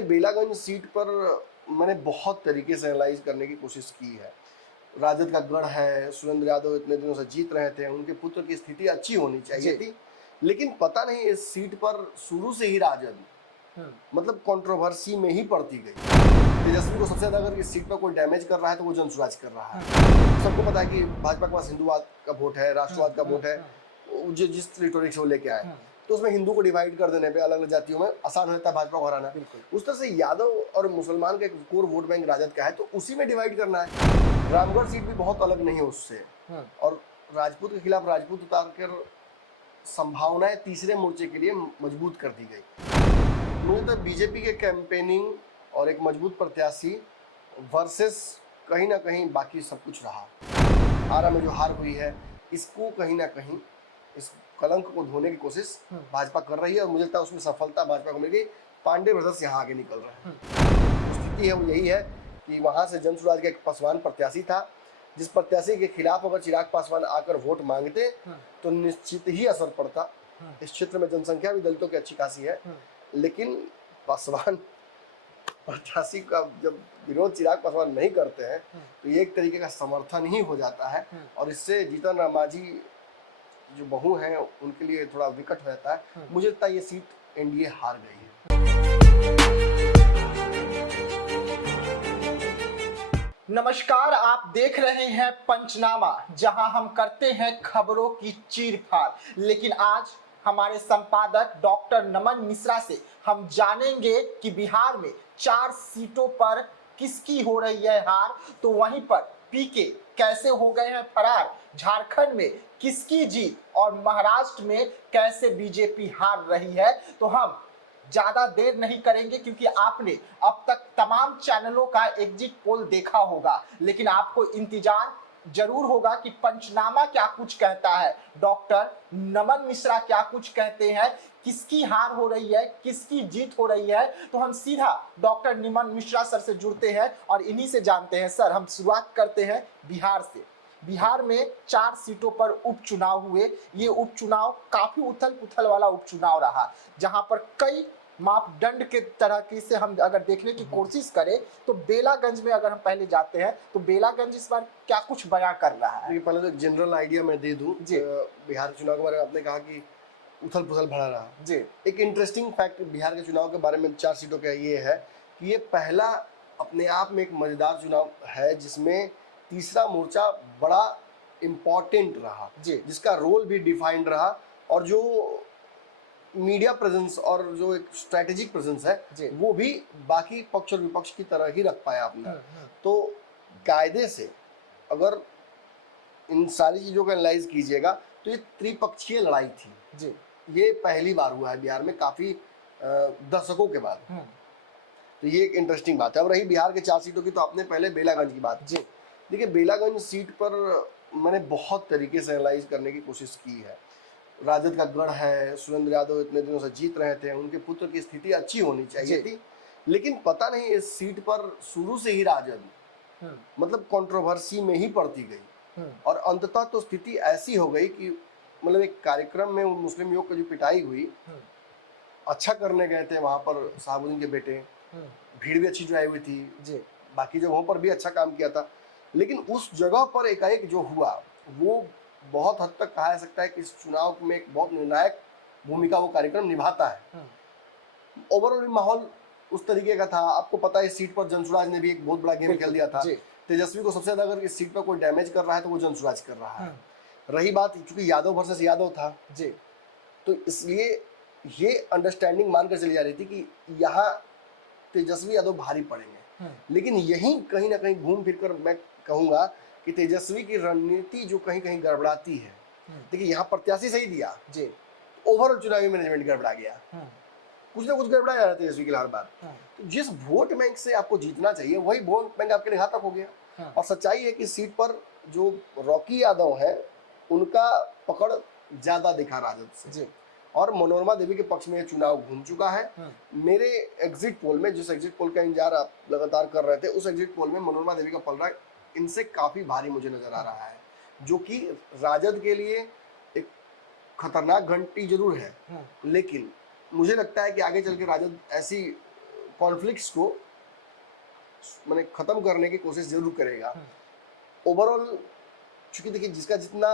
देखिए, बेलागंज सीट पर मैंने बहुत तरीके से एनालाइज करने की कोशिश की है। राजद का गढ़ है, सुरेंद्र यादव इतने दिनों से जीत रहे थे, उनके पुत्र की स्थिति अच्छी होनी चाहिए थी, लेकिन पता नहीं इस सीट पर शुरू से ही राजद मतलब कंट्रोवर्सी में ही पड़ती गई। तेजस्वी को सबसे ज्यादा अगर इस सीट पर कोई डैमेज कर रहा है तो वो जनसुराज कर रहा है। सबको पता है कि भाजपा के पास हिंदुवाद का वोट है, राष्ट्रवाद का वोट है, जिस रिटोरिक से वो लेके आए, तो उसमें हिंदू को डिवाइड कर देने पे अलग अलग जातियों में आसान होता है भाजपा को हराना। उस तरह से यादव और मुसलमान का एक कोर वोट बैंक राजद का है, तो उसी में डिवाइड करना है। रामगढ़ सीट भी बहुत अलग नहीं है उससे, और राजपूत के खिलाफ राजपूत उतार कर संभावनाएं तीसरे मोर्चे के लिए मजबूत कर दी गई। मुझे तो बीजेपी के कैंपेनिंग और एक मजबूत प्रत्याशी वर्सेस कहीं ना कहीं बाकी सब कुछ रहा। आरा में जो हार हुई है, इसको कहीं ना कहीं इस कलंक को धोने की कोशिश भाजपा कर रही है, और मुझे लगता है उसमें सफलता भाजपा को मिल गई। पांडे ब्रदर्स यहाँ आगे निकल रहे हैं। स्थिति है वो यही है कि वहां से जनसुराज का एक पासवान प्रत्याशी था, जिस प्रत्याशी के खिलाफ अगर चिराग पासवान आकर वोट मांगते तो निश्चित ही असर पड़ता। इस क्षेत्र में जनसंख्या भी दलितों की अच्छी खासी है, लेकिन पासवान प्रत्याशी का जब विरोध चिराग पासवान नहीं करते हैं तो ये एक तरीके का समर्थन ही हो जाता है, और इससे जीतन राम मांझी जो बहू हैं उनके लिए थोड़ा विकट हो जाता है। मुझे लगता है ये सीट एनडीए हार गई है। नमस्कार, आप देख रहे हैं पंचनामा, जहां हम करते हैं खबरों की चीर-फाड़। लेकिन आज हमारे संपादक डॉक्टर नमन मिश्रा से हम जानेंगे कि बिहार में 4 सीटों पर किसकी हो रही है हार, तो वहीं पर पीके कैसे हो गए हैं फरार, झारखंड में किसकी जीत और महाराष्ट्र में कैसे बीजेपी हार रही है। तो हम ज्यादा देर नहीं करेंगे, क्योंकि आपने अब तक तमाम चैनलों का एग्जिट पोल देखा होगा, लेकिन आपको इंतजार जरूर होगा कि पंचनामा क्या कुछ कहता है, डॉक्टर नमन मिश्रा क्या कुछ कहते हैं, किसकी हार हो रही है, किसकी जीत हो रही है। तो हम सीधा डॉक्टर नमन मिश्रा सर से जुड़ते हैं और इन्हीं से जानते हैं। सर, हम शुरुआत करते हैं बिहार से। बिहार में 4 सीटों पर उपचुनाव हुए। ये उपचुनाव काफी उथल पुथल वाला उपचुनाव रहा, जहां पर कई मापदंड के तरह की से हम अगर देखने की कोशिश करें तो बेलागंज में अगर हम पहले जाते हैं तो बेलागंज इस बार क्या कुछ बयां कर रहा है। पहले तो जनरल आइडिया मैं दे दूं। बिहार चुनाव के बारे में आपने कहा कि उथल पुथल भरा रहा जी। एक इंटरेस्टिंग फैक्ट बिहार के चुनाव के बारे में 4 सीटों का ये है कि ये पहला अपने आप में एक मजेदार चुनाव है जिसमें तीसरा मोर्चा बड़ा इम्पोर्टेंट रहा जी, जिसका रोल भी डिफाइंड रहा, और जो मीडिया प्रेजेंस और जो एक स्ट्रेटेजिक प्रेजेंस है वो भी बाकी पक्ष और विपक्ष की तरह ही रख पाया अपना। तो कायदे से अगर इन सारी चीजों को एनालाइज कीजिएगा तो ये त्रिपक्षीय लड़ाई थी जी। ये पहली बार हुआ है बिहार में काफी दशकों के बाद। तो ये एक इंटरेस्टिंग बात है। अब रही बिहार के 4 सीटों की, तो आपने पहले बेलागंज की बात जी। देखिए, बेलागंज सीट पर मैंने बहुत तरीके से एनालाइज करने की कोशिश की है। राजद का गढ़ है, सुरेंद्र यादव इतने दिनों से जीत रहे थे, उनके पुत्र की स्थिति अच्छी होनी चाहिए थी, लेकिन पता नहीं इस सीट पर शुरू से ही राजद मतलब कंट्रोवर्सी में ही पड़ती गई, और अंततः तो स्थिति ऐसी हो गई कि मतलब एक कार्यक्रम में मुस्लिम युवक की जो पिटाई हुई, अच्छा करने गए थे वहां पर शहाबुद्दीन के बेटे, भीड़ भी अच्छी जो आई हुई थी जी, बाकी जगहों पर भी अच्छा काम किया था, लेकिन उस जगह पर एकाएक जो हुआ वो बहुत हद तक कहा जा सकता है कि इस चुनाव में एक बहुत निर्णायक भूमिका वो कार्यक्रम निभाता है। ओवरऑल माहौल उस तरीके का था। आपको पता है इस सीट पर जनसुराज ने भी एक बहुत बड़ा गेम खेल दिया था। तेजस्वी को सबसे ज्यादा अगर इस सीट पर कोई डैमेज कर रहा है तो वो जनसुराज कर रहा है। रही बात, क्योंकि यादव वर्सेस यादव था जी, तो इसलिए ये अंडरस्टैंडिंग मानकर चली जा रही थी कि यहाँ तेजस्वी यादव भारी पड़ेंगे, लेकिन यही कहीं ना कहीं घूम फिर कर मैं कहूंगा कि तेजस्वी की रणनीति जो कहीं कहीं गड़बड़ाती है। देखिए, यहाँ प्रत्याशी सही दिया जी, ओवरऑल चुनावी मैनेजमेंट गड़बड़ा गया, कुछ ना कुछ गड़बड़ा जा रहा है तेजस्वी के हर बार। तो जिस वोट बैंक से आपको जीतना चाहिए वही वोट बैंक आपके घातक हो गया। और सच्चाई है कि सीट पर जो रॉकी यादव है उनका पकड़ ज्यादा दिखा राजद से, और मनोरमा देवी के पक्ष में चुनाव घूम चुका है। मेरे एग्जिट पोल में, जिस एग्जिट पोल का इंतजार आप लगातार कर रहे थे, उस एग्जिट पोल में मनोरमा देवी का पलड़ा इनसे काफी भारी मुझे नजर आ रहा है, जो कि राजद के लिए एक खतरनाक घंटी जरूर है, लेकिन मुझे लगता है कि आगे चल के राजद ऐसी कॉन्फ्लिक्ट्स को मैंने खत्म करने की कोशिश जरूर करेगा। ओवरऑल चूंकि देखिए जिसका जितना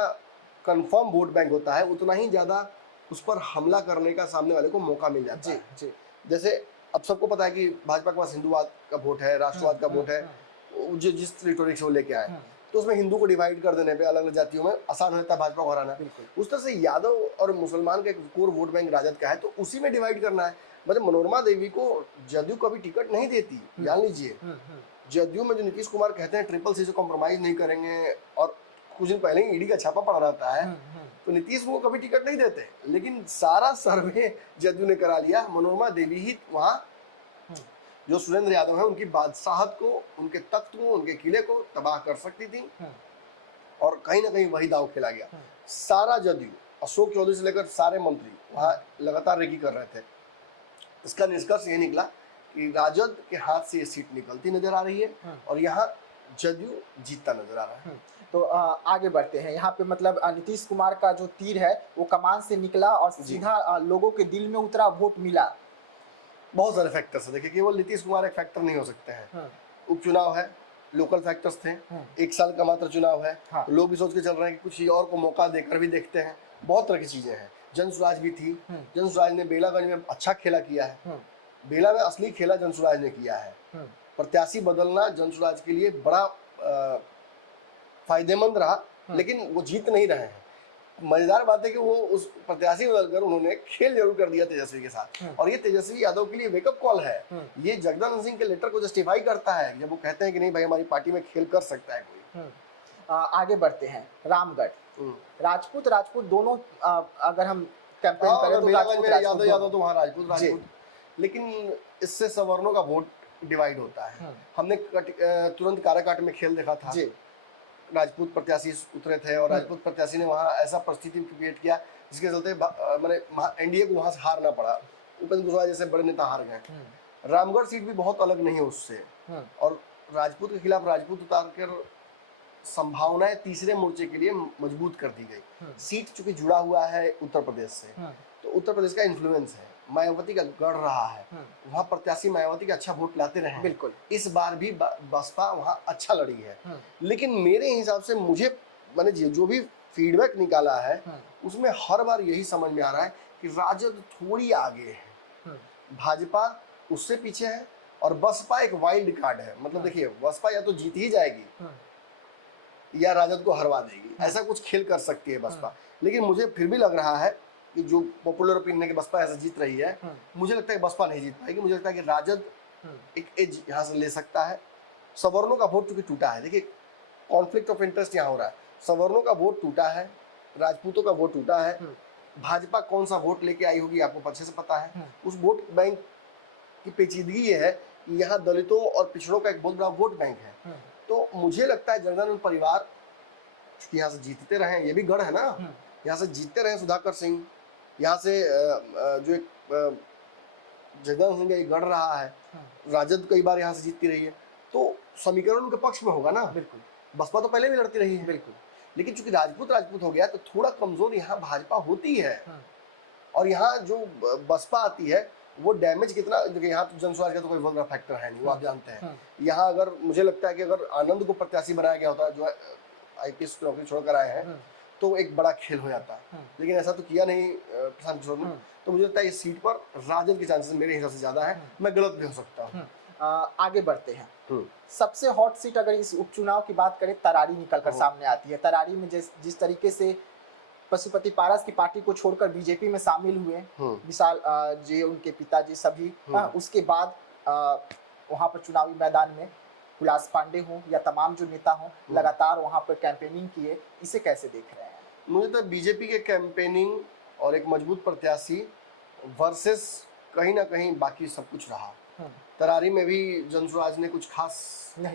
कंफर्म वोट बैंक होता है उतना ही ज्यादा उस पर हमला करने का सामने वाले को मौका मिल जाता है। जी। जैसे अब सबको पता है कि भाजपा के पास हिंदुवाद का वोट है, राष्ट्रवाद का वोट है, जो जिस रिटोरिक से वो लेके आए, तो उसमें हिंदू को डिवाइड कर देने पे अलग अलग जातियों में आसान होता है भाजपा को हराना। उस तरह से यादव और मुसलमान का एक कोर वोट बैंक राजद का है, तो उसी में डिवाइड करना है। मतलब मनोरमा देवी को जदयू कभी टिकट नहीं देती, जान लीजिए। जदयू में जो नीतीश कुमार कहते हैं ट्रिपल सी से कॉम्प्रोमाइज नहीं करेंगे, और कुछ दिन पहले ही ईडी का छापा पड़ रहता है, तो नीतीश को कभी टिकट नहीं देते, लेकिन सारा सर्वे जदयू ने करा लिया। मनोरमा देवी ही वहाँ जो सुरेंद्र यादव है उनकी बादशाहत को, उनके तख्त को, उनके किले को तबाह कर सकती थी, और कहीं ना कहीं वही दाव खेला गया। सारा जदयू, अशोक चौधरी से लेकर सारे मंत्री वहाँ लगातार रेकी कर रहे थे। इसका निष्कर्ष ये निकला कि राजद के हाथ से ये सीट निकलती नजर आ रही है, और यहाँ जदयू जीतता नजर आ रहा है। तो आगे बढ़ते हैं। यहाँ पे मतलब नीतीश कुमार का जो तीर है वो कमान से निकला और सीधा लोगों के दिल में उतरा, वोट मिला। बहुत सारे फैक्टर्स है, देखिए केवल नीतीश कुमार एक फैक्टर नहीं हो सकते हैं। उपचुनाव है, लोकल फैक्टर्स थे, 1 साल का मात्र चुनाव है, लोग भी सोच के चल रहे हैं कि कुछ और को मौका देकर भी देखते हैं। बहुत तरह की चीजें हैं। जनसुराज भी थी, जनसुराज ने बेलागंज में अच्छा खेला किया है, बेला में असली खेला जनसुराज ने किया है। प्रत्याशी बदलना जनसुराज के लिए बड़ा फायदेमंद रहा, लेकिन वो जीत नहीं रहे हैं। मजेदार बात है कि वो उस प्रत्याशी बदलकर उन्होंने खेल जरूर कर दिया तेजस्वी के साथ, और ये तेजस्वी यादव के लिए वेकअप कॉल है। ये जगदानंद सिंह के लेटर को जस्टिफाई करता है जब वो कहते हैं कि नहीं भाई हमारी पार्टी में खेल कर सकता है कोई। आगे बढ़ते हैं। रामगढ़, राजपूत दोनों, अगर हम कैंपेन करें तो यादव तो वहाँ राजपूत, लेकिन इससे सवर्णों का वोट डिवाइड होता है। हमने तुरंत काराकाट में खेल देखा था, राजपूत प्रत्याशी उतरे थे, और राजपूत प्रत्याशी ने वहाँ ऐसा परिस्थिति क्रिएट किया जिसके चलते मैंने एनडीए को वहाँ से हारना पड़ा। उपेंद्र कुशवाहा जैसे बड़े नेता हार गए। रामगढ़ सीट भी बहुत अलग नहीं है उससे, और राजपूत के खिलाफ राजपूत उतार कर संभावनाएं तीसरे मोर्चे के लिए मजबूत कर दी गई। सीट चूंकि जुड़ा हुआ है उत्तर प्रदेश से, तो उत्तर प्रदेश का इन्फ्लुएंस है, मायावती का गढ़ रहा है, वहाँ प्रत्याशी मायावती का अच्छा वोट लाते रहे। बिल्कुल, इस बार भी बसपा वहाँ अच्छा लड़ी है। लेकिन मेरे हिसाब से मैंने जो भी फीडबैक निकाला है उसमें हर बार यही समझ में आ रहा है कि राजद थोड़ी आगे है, भाजपा उससे पीछे है, और बसपा एक वाइल्ड कार्ड है। मतलब देखिए बसपा या तो जीत ही जाएगी या राजद को हरवा देगी, ऐसा कुछ खेल कर सकती है बसपा। लेकिन मुझे फिर भी लग रहा है कि जो पॉपुलर ओपिनियन है कि बसपा ऐसा जीत रही है, मुझे लगता है कि बसपा नहीं जीत पाएगी। मुझे लगता है कि राजद एक एज यहाँ से ले सकता है। सवर्णों का वोट चूंकि टूटा है, देखिए कॉन्फ्लिक्ट ऑफ इंटरेस्ट यहाँ हो रहा है। सवर्णों का वोट टूटा है, राजपूतों का वोट टूटा है, भाजपा कौन सा वोट लेके आई होगी आपको अच्छे से पता है। उस वोट बैंक की पेचीदगी ये है कि यहाँ दलितों और पिछड़ों का एक बहुत बड़ा वोट बैंक है। तो मुझे लगता है जगदानंद परिवार यहाँ से जीतते रहे, ये भी गढ़ है ना, यहाँ से जीतते रहे सुधाकर सिंह, यहाँ से जो एक जगदानंद सिंह का एक गढ़ रहा है, राजद कई बार यहाँ से जीतती रही है, तो समीकरण उनके पक्ष में होगा ना। बिल्कुल, बसपा तो पहले भी लड़ती रही है, बिल्कुल, लेकिन चूंकि राजपूत हो गया तो थोड़ा कमजोर यहाँ भाजपा होती है। और यहाँ जो बसपा आती है वो डैमेज कितना, यहाँ तो जनसुराज का तो कोई बहुत बड़ा फैक्टर है नहीं, वो आप जानते हैं। यहाँ अगर मुझे लगता है कि अगर आनंद को प्रत्याशी बनाया गया होता, जो आईपीएस की नौकरी छोड़कर आए हैं, तो एक बड़ा खेल हो जाता, लेकिन ऐसा तो किया नहीं प्रशांत किशोर ने। तो मुझे लगता है इस सीट पर राजद के चांसेस मेरे हिसाब से ज्यादा है, मैं गलत भी हो सकता हूँ। आगे बढ़ते हैं। सबसे हॉट सीट अगर इस उपचुनाव की बात करें, तरारी निकलकर सामने आती है। तरारी में जिस तरीके से पशुपति पारस की पार्टी को छोड़कर बीजेपी में शामिल हुए विशाल जी, उनके पिताजी सभी, उसके बाद वहां पर चुनावी मैदान में हुलास पांडे हो या तमाम जो नेता हो लगातार वहां पर कैंपेनिंग किए, इसे कैसे देख रहे हैं? मुझे तो बीजेपी के कैंपेनिंग और एक मजबूत प्रत्याशी वर्सेस कहीं ना कहीं बाकी सब कुछ रहा। तरारी में भी जनसुराज ने कुछ खास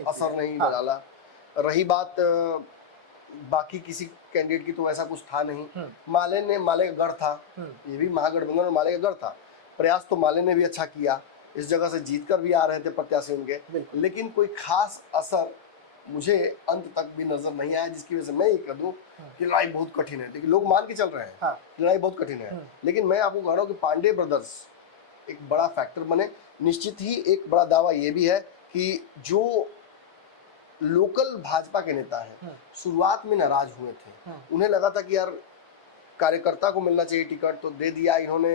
असर नहीं डाला। रही बात बाकी किसी कैंडिडेट की, तो ऐसा कुछ था नहीं। माले का गढ़ था, ये भी महागठबंधन और माले का गढ़ था। प्रयास तो माले ने भी अच्छा किया, इस जगह से जीतकर भी आ रहे थे प्रत्याशी उनके, लेकिन कोई खास असर मुझे अंत तक भी नजर नहीं आया, जिसकी वजह से मैं ये कह दूं कि लड़ाई बहुत कठिन है। लेकिन लोग मान के चल रहे हैं लड़ाई बहुत कठिन है, लेकिन मैं आपको कह रहा हूँ कि पांडे ब्रदर्स एक बड़ा फैक्टर बने। निश्चित ही एक बड़ा दावा ये भी है कि जो लोकल भाजपा के नेता हैं शुरुआत में नाराज हुए थे, उन्हें लगा था कि यार कार्यकर्ता को मिलना चाहिए टिकट, तो दे दिया इन्होंने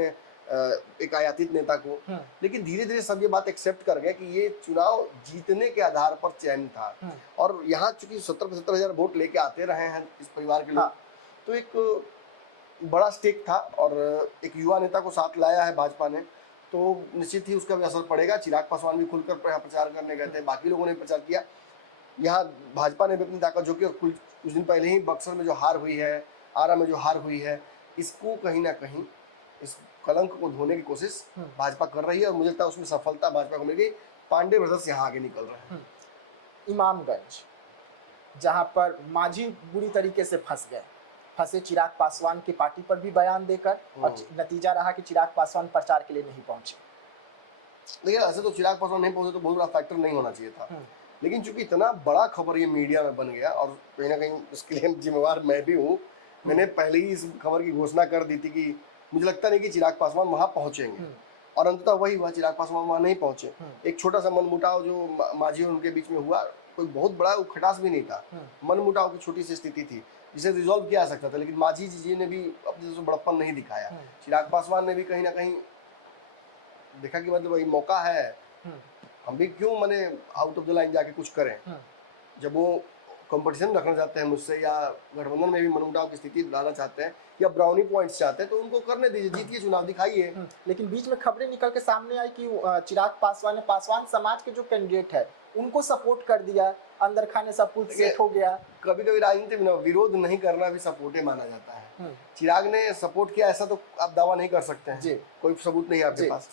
एक आयातित नेता को, लेकिन धीरे धीरे सब ये बात एक्सेप्ट कर गए कि ये चुनाव जीतने के आधार पर चयन था। और यहाँ चूंकि 70-75 हजार वोट लेके आते रहे हैं इस परिवार के लोग, तो एक बड़ा स्टेक था और एक युवा नेता को साथ लाया है भाजपा ने, तो निश्चित ही उसका भी असर पड़ेगा। चिराग पासवान भी खुलकर प्रचार करने गए थे, बाकी लोगों ने प्रचार किया, यहाँ भाजपा ने भी अपनी ताकत, जो कि कुछ दिन पहले ही बक्सर में जो हार हुई है, आरा में जो हार हुई है, इसको कहीं ना कहीं इस कलंक को धोने की कोशिश भाजपा कर रही है और मुझे लगता है उसमें सफलता भाजपा को मिल गई। पांडे ब्रदर्स यहाँ आगे निकल रहे हैं। इमामगंज, जहां पर मांझी बुरी तरीके से फंसे चिराग पासवान की पार्टी पर भी बयान देकर, और नतीजा रहा कि चिराग पासवान प्रचार के लिए नहीं पहुंचे। देखिए ऐसे तो चिराग पासवान नहीं पहुंचे तो बहुत बड़ा फैक्टर नहीं होना चाहिए था, लेकिन चूंकि इतना बड़ा खबर ये मीडिया में बन गया और कहीं ना कहीं उसके लिए जिम्मेवार मैं भी हूँ। मैंने पहले ही इस खबर की घोषणा कर दी थी कि मुझे लगता नहीं कि चिराग पासवान वहां पहुंचेंगे, और अंततः वही हुआ, चिराग पासवान वहां नहीं पहुंचे। एक छोटा सा मनमुटाव जो मांझी और उनके बीच में हुआ, कोई बहुत बड़ा खटास भी नहीं था, मनमुटाव की छोटी सी स्थिति थी जिसे रिजॉल्व किया जा सकता था, लेकिन मांझी जी ने भी अपने से बड़प्पन नहीं दिखाया। चिराग पासवान ने भी कहीं ना कहीं देखा कि मतलब वही मौका है, हम भी क्यों मैंने आउट ऑफ द लाइन जाके कुछ करें। जब वो कंपटीशन रखना चाहते हैं मुझसे, या गठबंधन में भी मनमुटाव की स्थिति लाना चाहते हैं, या ब्राउनी पॉइंट्स चाहते हैं, तो उनको करने दीजिए, जीतिए चुनाव, दिखाइए। लेकिन बीच में खबरें निकल के सामने आई कि चिराग पासवान ने पासवान समाज के जो कैंडिडेट है उनको सपोर्ट कर दिया, अंदर खाने सब कुछ सेट हो गया। कभी कभी राजनीति में विरोध नहीं करना भी सपोर्ट माना जाता है। चिराग ने सपोर्ट किया ऐसा तो आप दावा नहीं कर सकते हैं जी, कोई सबूत नहीं है आपके पास।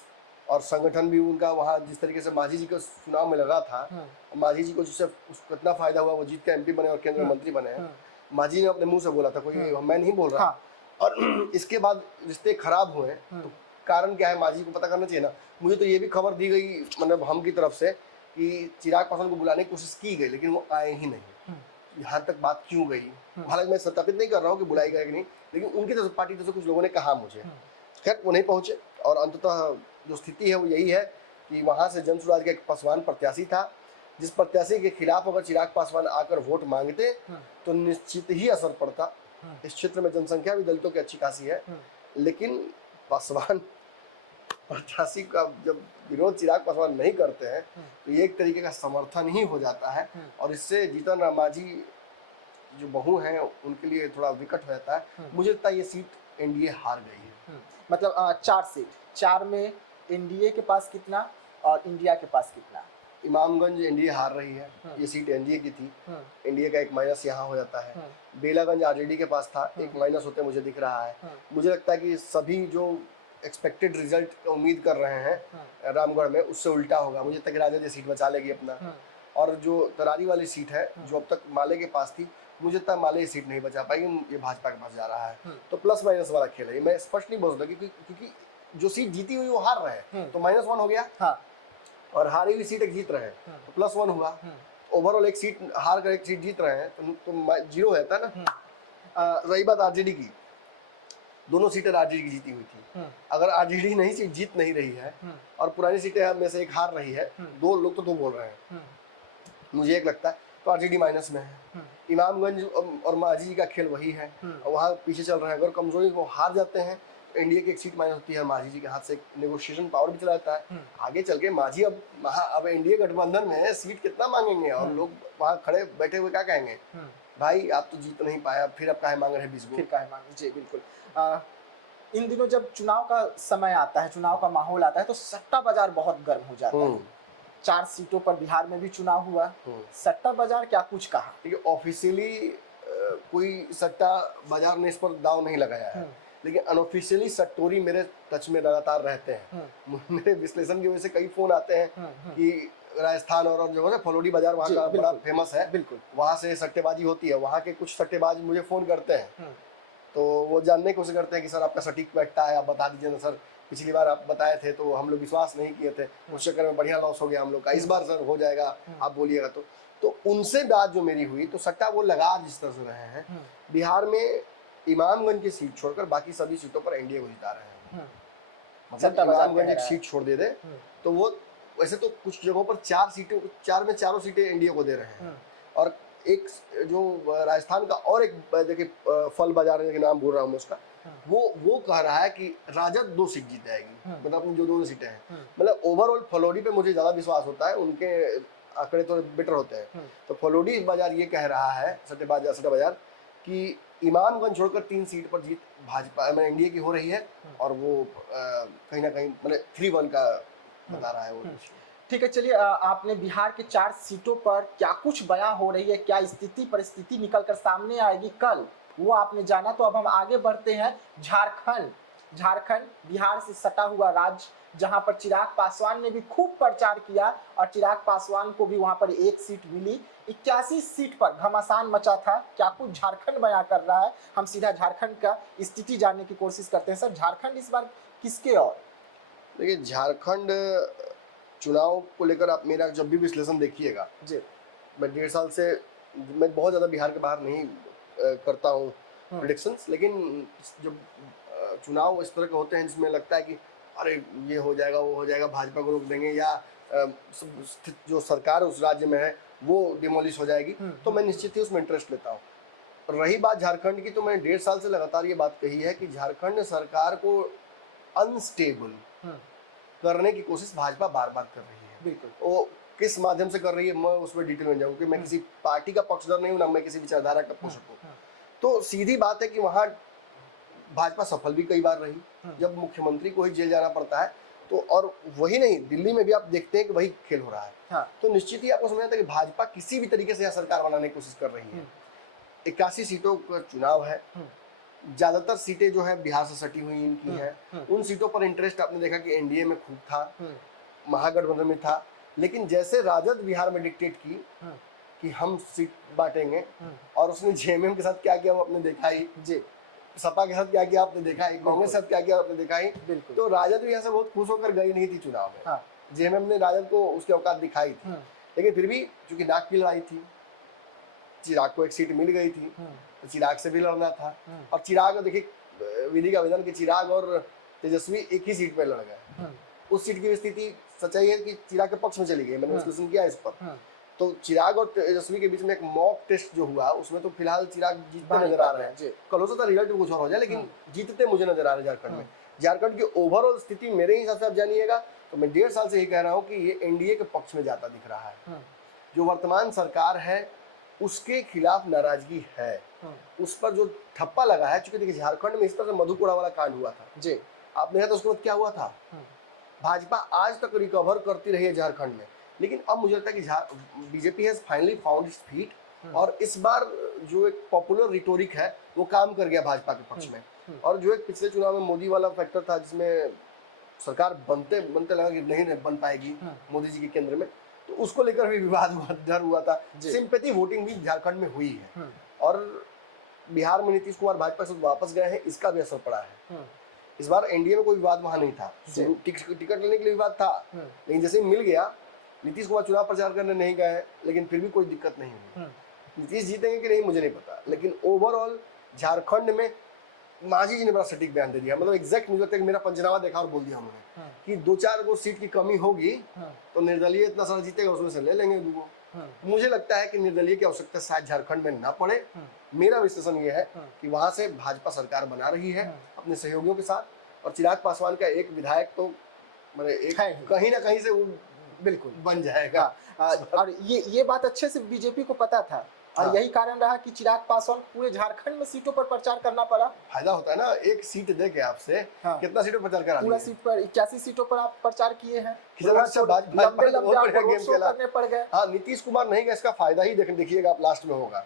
और संगठन भी उनका वहाँ जिस तरीके से मांझी जी को चुनाव में लगा था, मांझी जी को जिससे उसको कितना फायदा हुआ, वो जीत के एमपी बने और केंद्रीय मंत्री बने हैं। मांझी ने अपने मुंह से बोला था, कोई मैं नहीं बोल रहा। और इसके बाद रिश्ते खराब हुए, तो कारण क्या है मांझी को पता करना चाहिए ना। मुझे तो ये भी खबर दी गई, मतलब हम की तरफ से, कि चिराग पासवान को बुलाने की कोशिश की गई लेकिन वो आए ही नहीं। यहाँ तक बात क्यों गई, हालांकि मैं सत्यापित नहीं कर रहा हूँ कि बुलाई गई कि नहीं, लेकिन उनकी तरफ पार्टी तरफ से कुछ लोगों ने कहा मुझे। खैर वो नहीं पहुंचे, और अंततः जो स्थिति है वो यही है कि वहां से जन सुराज का एक पासवान प्रत्याशी था, जिस प्रत्याशी के खिलाफ अगर चिराग पासवान आकर वोट मांगते तो निश्चित ही असर पड़ता। इस क्षेत्र में जनसंख्या भी दलितों की अच्छी खासी है, लेकिन पासवान प्रत्याशी का जब विरोध चिराग पासवान नहीं करते हैं तो ये एक तरीके का समर्थन ही हो जाता है, और इससे जीतन राम मांझी जो बहू हैं उनके लिए थोड़ा विकट हो जाता है। मुझे लगता है ये सीट एनडीए हार गई है। मतलब 4 सीट, 4 में एनडीए के पास कितना और इंडिया के पास कितना? इमामगंज एनडीए हार रही है, ये सीट एनडीए की थी, एनडीए का एक माइनस यहाँ हो जाता है। बेलागंज आरजेडी के पास था, एक माइनस होते मुझे दिख रहा है। मुझे लगता है कि सभी जो एक्सपेक्टेड रिजल्ट उम्मीद कर रहे हैं रामगढ़ में, उससे उल्टा होगा। मुझे तक राजा सीट बचा लेगी अपना, और जो तरारी वाली सीट है जो अब तक माले के पास थी, मुझे तक माले सीट नहीं बचा पाएगी, ये भाजपा के पास जा रहा है। तो प्लस माइनस वाला खेल है, मैं स्पष्ट नहीं बोल सकता क्योंकि जो सीट जीती हुई वो हार रहे हैं, तो -1 हो गया। हाँ। और हारी हुई सीट एक जीत रहे हैं तो +1 हुआ। ओवरऑल एक सीट हार कर एक सीट जीत रहे हैं तो 0 रहता है ना। रही बात आरजेडी की, दोनों सीटें आरजेडी की जीती हुई थी। अगर आरजेडी नहीं सीट जीत नहीं रही है और पुरानी सीटें में से एक हार रही है, 2 लोग तो 2 बोल रहे हैं, मुझे एक लगता है तो आरजेडी माइनस में है। इमामगंज और मांझी जी का खेल वही है, वहाँ पीछे चल रहे हैं। अगर कमजोरी वो हार जाते हैं तो एनडीए की एक सीट माइनस होती है, मांझी जी के हाथ से नेगोशिएशन पावर भी चला जाता है। आगे चल के मांझी अब एनडीए गठबंधन में सीट कितना मांगेंगे, और लोग वहाँ खड़े बैठे हुए क्या कहेंगे, भाई आप तो जीत नहीं पाया, फिर अब काहे मांग रहे हैं 20 फिर काहे मांग। जी बिल्कुल। इन दिनों जब चुनाव का समय आता है, चुनाव का माहौल आता है, तो सट्टा बाजार बहुत गर्म हो जाता है। 4 सीटों पर बिहार में भी चुनाव हुआ, सट्टा बाजार क्या कुछ कहा? देखिए ऑफिशियली कोई सट्टा बाजार ने इस पर दाव नहीं लगाया है, लेकिन अनऑफिशियली सट्टोरी मेरे टच में लगातार रहते हैं। मेरे विश्लेषण की वजह से कई फोन आते हैं कि राजस्थान और जो है ना फलोडी बाजार वहाँ का बड़ा फेमस है, बिल्कुल वहाँ से सट्टेबाजी होती है। वहाँ के कुछ सट्टेबाज मुझे फोन करते हैं, तो वो जानने की कोशिश करते हैं कि सर आपका सटीक बैठता है, आप बता दीजिए ना सर, पिछली बार आप बताए थे तो हम लोग विश्वास नहीं किए थे, उस चक्कर में बढ़िया लॉस हो गया हम लोग का, इस बार सर हो जाएगा आप बोलिएगा। तो उनसे बात जो मेरी हुई, तो सट्टा वो लगा जिस तरह से रहे हैं। बिहार में इमामगंज की सीट छोड़कर बाकी सभी सीटों पर एनडीए को जिता रहे हैं। मतलब सट्टा बाजार इमामगंज कह एक रहा है। सीट छोड़ दे दे तो वो वैसे तो कुछ जगहों पर 4 में चारों सीटें एनडीए को दे रहे हैं। और एक जो राजस्थान का और एक देखिए फल बाजार है, नाम भूल रहा हूँ मैं उसका, वो कह रहा है कि राजद 2 सीट जीत जाएगी, मतलब अपनी जो 2 सीटें हैं। मतलब ओवरऑल फलोडी पे मुझे ज्यादा विश्वास होता है, उनके आंकड़े तो बेटर होते हैं। तो फलोडी बाजार ये कह रहा है, सट्टा बाजार कि इमामगंज छोड़कर 3 सीट पर जीत भाजपा में एनडीए की हो रही है। और वो कहीं ना कहीं मतलब 3-1 का बता रहा है वो। ठीक है, चलिए आपने बिहार के 4 सीटों पर क्या कुछ बयां हो रही है, क्या स्थिति परिस्थिति निकल कर सामने आएगी कल, वो आपने जाना। तो अब हम आगे बढ़ते हैं। झारखंड बिहार से सटा हुआ राज्य, जहां पर चिराग पासवान ने भी खूब प्रचार किया और चिराग पासवान को भी वहां पर 1 सीट मिली। 81 सीट पर घमासान मचा था। क्या कुछ झारखंड बयां कर रहा है, हम सीधा झारखंड का स्थिति जानने की कोशिश करते हैं। सर, झारखंड इस बार किसके और? देखिए, झारखंड चुनाव को लेकर आप मेरा जब भी विश्लेषण देखिएगा जी, मैं 1.5 साल से मैं बहुत ज़्यादा बिहार के बाहर नहीं करता हूँ प्रिडिक्शंस, लेकिन जब चुनाव इस तरह के होते हैं जिसमें लगता है कि अरे ये हो जाएगा वो हो जाएगा, भाजपा को रोक देंगे या जो सरकार उस राज्य में है वो डिमोलिश हो जाएगी, तो मैं निश्चित ही उसमें इंटरेस्ट लेता हूँ। रही बात झारखंड की, तो मैंने 1.5 साल से लगातार ये बात कही है कि झारखंड सरकार को अनस्टेबल करने की कोशिश भाजपा बार बार कर रही है। बिल्कुल। वो किस माध्यम से कर रही है मैं उसमें डिटेल में जाऊँ, कि मैं किसी पार्टी का पक्षधर नहीं हूँ, ना मैं किसी विचारधारा का पोषक हूँ। तो सीधी बात है कि वहाँ भाजपा सफल भी कई बार रही, जब मुख्यमंत्री को ही जेल जाना पड़ता है। तो और वही नहीं, दिल्ली में भी आप देखते हैं कि वही खेल हो रहा है। तो निश्चित ही आपको समझना था कि भाजपा किसी भी तरीके से यह सरकार बनाने की कोशिश कर रही है। 81 सीटों का चुनाव है, ज्यादातर सीटें जो है बिहार से सटी हुई इनकी हैं। उन सीटों पर इंटरेस्ट आपने देखा कि एनडीए में खूब था, महागठबंधन में था, लेकिन जैसे राजद बिहार में डिक्टेट की कि हम सीट बांटेंगे, और उसने जेएमएम के साथ क्या किया वो आपने देखा ही, सपा के साथ क्या किया आपने देखा ही, कांग्रेस के साथ क्या किया आपने देखा ही। तो राजद भी यहाँ से बहुत खुश होकर गई नहीं थी चुनाव में। जेएमएम ने राजद को उसकी औकात दिखाई थी, लेकिन फिर भी चूंकि नाक की लड़ाई थी, चिराग को 1 सीट मिल गई थी, तो चिराग से भी लड़ना था। और चिराग, देखिए विधि का आवेदन कि चिराग और तेजस्वी एक ही सीट पर लड़ गए। उस सीट की स्थिति सच्चाई है कि चिराग के पक्ष में चली गई। मैंने डिस्कशन किया इस पर। तो चिराग और तेजस्वी के बीच में एक मॉक टेस्ट जो हुआ, उसमें तो फिलहाल चिराग जीतते नजर आ रहे हैं। कल हो सकता है रिजल्ट कुछ और हो जाए, लेकिन जीतते मुझे नजर आ रहे हैं झारखंड में। झारखंड की ओवरऑल स्थिति मेरे हिसाब से आप जानिएगा तो मैं 1.5 साल से यही कह रहा हूँ कि ये एनडीए के पक्ष में जाता दिख रहा है। जो वर्तमान सरकार है उसके खिलाफ नाराजगी है, उस पर जो ठप्पा लगा है। चूंकि देखिए झारखंड में इस तरह से मधुपुरा वाला कांड हुआ था जी, आपने देखा तो उसके बाद क्या हुआ था। भाजपा आज तक रिकवर करती रही है झारखंड में, लेकिन अब मुझे लगता है कि BJP has finally found its feet, और इस बार जो एक पॉपुलर रिटोरिक है वो काम कर गया भाजपा के पक्ष में। और जो एक पिछले चुनाव में मोदी वाला फैक्टर था, जिसमें सरकार बनते बनते लगा कि नहीं बन पाएगी मोदी जी के केंद्र में, तो उसको लेकर भी विवाद हुआ, डर हुआ था। सिंपैथी वोटिंग भी झारखंड में हुई है, और बिहार में नीतीश कुमार भाजपा से वापस गए हैं, इसका भी असर पड़ा है। इस बार एनडीए में कोई विवाद वहां नहीं था, टिकट लेने के लिए विवाद था, लेकिन जैसे ही मिल गया, नीतीश कुमार चुनाव प्रचार करने नहीं गए, लेकिन फिर भी कोई दिक्कत नहीं हुई। नीतीश जीतेंगे कि नहीं मुझे नहीं पता, लेकिन ओवरऑल झारखंड में मांझी जी ने बड़ा सटीक बयान दे दिया। मतलब एग्जैक्ट मुझे लगता है कि मेरा पंचनामा देखा और बोल दिया उन्होंने कि 2-4 को सीट की कमी होगी तो निर्दलीय इतना सारा जीतेगा, उसमें से ले लेंगे 2 को। मुझे लगता है कि निर्दलीय की आवश्यकता शायद झारखंड में ना पड़े। मेरा विश्लेषण ये है कि वहां से भाजपा सरकार बना रही है अपने सहयोगियों के साथ, और चिराग पासवान का एक विधायक तो मतलब कहीं ना कहीं से वो बिल्कुल बन जाएगा। और ये बात अच्छे से बीजेपी को पता था, और यही कारण रहा कि चिराग पासवान पूरे झारखंड में सीटों पर प्रचार करना पड़ा। फायदा होता है ना, एक सीट दे के आपसे कितना सीटों पर प्रचार करा, पूरा सीट पर 81 सीटों पर आप प्रचार किए हैं। हाँ, नीतीश कुमार नहीं गए, इसका फायदा ही देखिएगा आप लास्ट में होगा।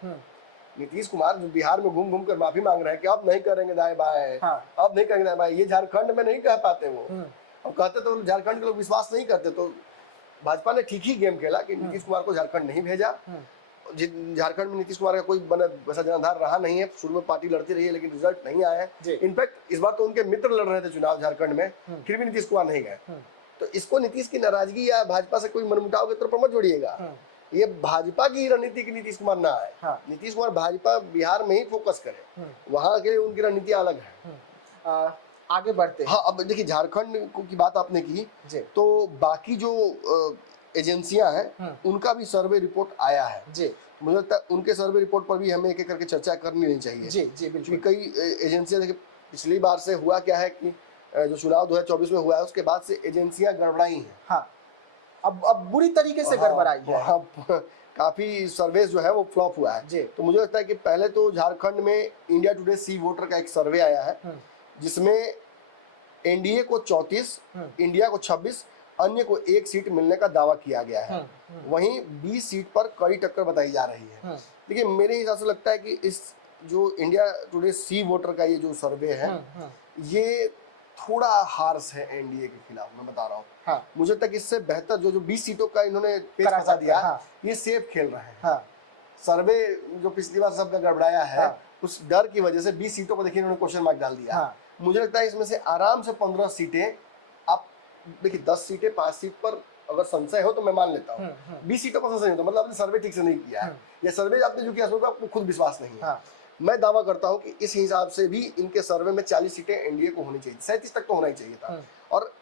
नीतीश कुमार जो बिहार में घूम घूम कर माफी मांग रहे हैं कि अब नहीं करेंगे दाएं बाएं, अब नहीं करेंगे दाएं बाएं, ये झारखंड में नहीं कह पाते वो, और कहते तो झारखंड के लोग विश्वास नहीं करते। तो भाजपा ने ठीक ही गेम खेला कि नीतीश कुमार को झारखंड नहीं भेजा। झारखंड में नीतीश कुमार का कोई वैसा जनाधार रहा नहीं है, शुरू में पार्टी लड़ती रही है, लेकिन रिजल्ट नहीं आया है। इनफैक्ट इस बार तो उनके मित्र लड़ रहे थे चुनाव झारखंड में, फिर भी नीतीश कुमार नहीं गए। तो इसको नीतीश की नाराजगी या भाजपा से कोई मनमुटाव के तरफ मत जोड़िएगा। ये भाजपा की रणनीति की नीतीश कुमार ना आए। नीतीश कुमार भाजपा बिहार में ही फोकस करे, वहां के उनकी रणनीति अलग है। आगे बढ़ते हैं। हाँ, अब देखिए झारखंड की बात आपने की जी तो बाकी जो एजेंसियां हैं उनका भी सर्वे रिपोर्ट आया है। जी मुझे लगता है उनके सर्वे रिपोर्ट पर भी हमें एक एक करके चर्चा करनी नहीं चाहिए। जी जी क्योंकि बिल्कुल। कई एजेंसियां, देखिए पिछली बार से हुआ क्या है कि जो चुनाव 2024 में हुआ है उसके बाद से एजेंसियां गड़बड़ाई हैं। हाँ, अब बुरी तरीके से गड़बड़ाई है। हाँ, काफी सर्वे जो है वो फ्लॉप हुआ है। जी तो मुझे लगता है कि पहले तो झारखंड में इंडिया टुडे सी वोटर का एक सर्वे आया है जिसमें एनडीए को 34, इंडिया को 26, अन्य को 1 सीट मिलने का दावा किया गया है। वहीं 20 सीट पर कड़ी टक्कर बताई जा रही है। देखिए मेरे हिसाब से लगता है कि इस जो इंडिया टुडे सी वोटर का ये जो सर्वे है ये थोड़ा हार्श है एनडीए के खिलाफ, मैं बता रहा हूँ। हाँ, मुझे तक इससे बेहतर जो 20 सीटों का इन्होंने पेज करा फंसा सकते दिया हैं, हाँ। ये सेफ खेल रहे हैं। हाँ, सर्वे जो पिछली बार सबका गड़बड़ाया है हाँ। उस डर की वजह से 20 सीटों को देखिए इन्होंने क्वेश्चन मार्क डाल दिया। हाँ। मुझे लगता है इसमें से आराम से 15 सीटें, आप देखिए 10 सीटें 5 सीट पर अगर संशय हो तो मैं मान लेता हूँ, 20 सीटों पर संशय नहीं होता मतलब आपने सर्वे ठीक से नहीं किया है, या सर्वे आपने जो किया उसमें आपको खुद विश्वास नहीं है। हाँ। मैं दावा करता हूं कि इस हिसाब से भी इनके सर्वे में 40 सीटें एनडीए को होनी चाहिए, 37 तक तो होना ही चाहिए था। और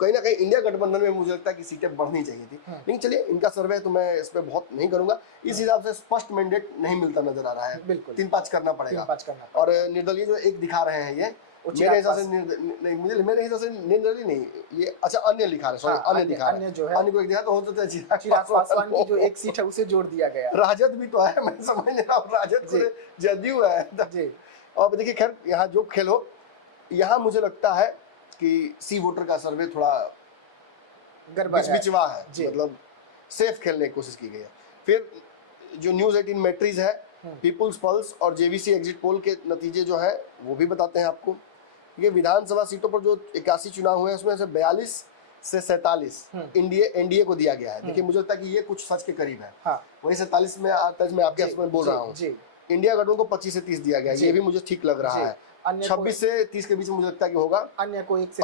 कहीं ना कहीं इंडिया गठबंधन में मुझे लगता है कि सीटें बढ़नी चाहिए थी। लेकिन चलिए इनका सर्वे है तो मैं इस पर बहुत नहीं करूंगा। इस हिसाब से स्पष्ट मैंडेट नहीं मिलता नजर आ रहा है। बिल्कुल 3-5 करना पड़ेगा। 3-5 करना। और निर्दलीय जो एक दिखा रहे हैं ये मेरे हिसाब से नहीं, मुझे मेरे हिसाब से निर्दलीय नहीं, ये अच्छा अन्य लिखा रहे, सॉरी अन्य दिखा रहे, अन्य जो है अन्य को एक दिखा तो हो सकता है चिराग पासवान की जो एक सीट है उसे जोड़ दिया गया। राजद भी तो है, मैं समझ नहीं रहा हूँ, राजद को जदयू है जी। और देखिए खैर यहाँ जो खेल हो, यहाँ मुझे लगता है कि सी वोटर का सर्वे थोड़ा बिचवा है, मतलब सेफ खेलने की कोशिश की गई है। फिर जो न्यूज़ 18 मैट्रिज है, पीपुल्स पल्स और जेवीसी एग्जिट पोल के नतीजे जो है वो भी बताते हैं आपको। ये विधानसभा सीटों पर जो 81 चुनाव हुए हैं उसमें से 42 से 47 एनडीए को दिया गया है। देखिए मुझे लगता है कि ये कुछ सच के करीब है। हाँ। वही 47 में मैं आपके में बोल रहा हूँ, इंडिया गठबंधन को 25 से 30 दिया गया, ये भी मुझे ठीक लग रहा है। 26 से 30 के बीच में मुझे लगता है कि होगा, अन्य को 1 से